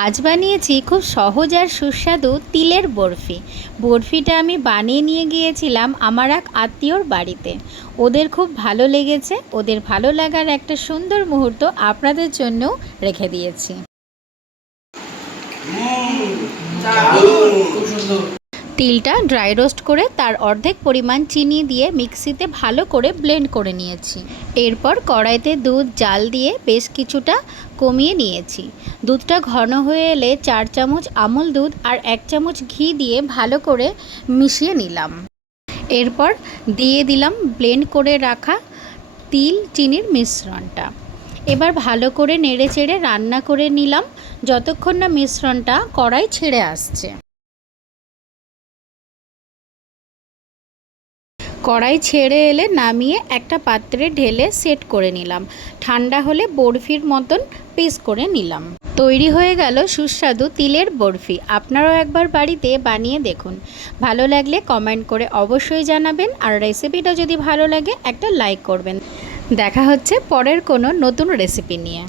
আজ বানিয়েছি খুব সহজ আর সুস্বাদু তিলের বরফি। বরফিটা আমি বানিয়ে নিয়ে গিয়েছিলাম আমার এক আত্মীয়র বাড়িতে। ওদের খুব ভালো লেগেছে। ওদের ভালো লাগার একটা সুন্দর মুহূর্ত আপনাদের জন্যও রেখে দিয়েছি। তিলটা ড্রাই রোস্ট করে তার অর্ধেক পরিমাণ চিনি দিয়ে মিক্সিতে ভালো করে ব্লেন্ড করে নিয়েছি। এরপর কড়াইতে দুধ জাল দিয়ে বেশ কিছুটা কমিয়ে নিয়েছি। দুধটা ঘন হয়ে এলে 4 চামচ আমুল দুধ আর 1 চামচ ঘি দিয়ে ভালো করে মিশিয়ে নিলাম। এরপর দিয়ে দিলাম ব্লেন্ড করে রাখা তিল চিনির মিশ্রণটা। এবার ভালো করে নেড়ে চেড়ে রান্না করে নিলাম যতক্ষণ না মিশ্রণটা কড়াই ছেড়ে আসছে। কড়াই ছেড়ে এলে নামিয়ে একটা পাত্রে ঢেলে সেট করে নিলাম। ঠান্ডা হলে বরফির মতন পিস করে নিলাম। তৈরি হয়ে গেল সুস্বাদু তিলের বরফি। আপনারাও একবার বাড়িতে বানিয়ে দেখুন। ভালো লাগলে কমেন্ট করে অবশ্যই জানাবেন, আর রেসিপিটা যদি ভালো লাগে একটা লাইক করবেন। দেখা হচ্ছে পরের কোনো নতুন রেসিপি নিয়ে।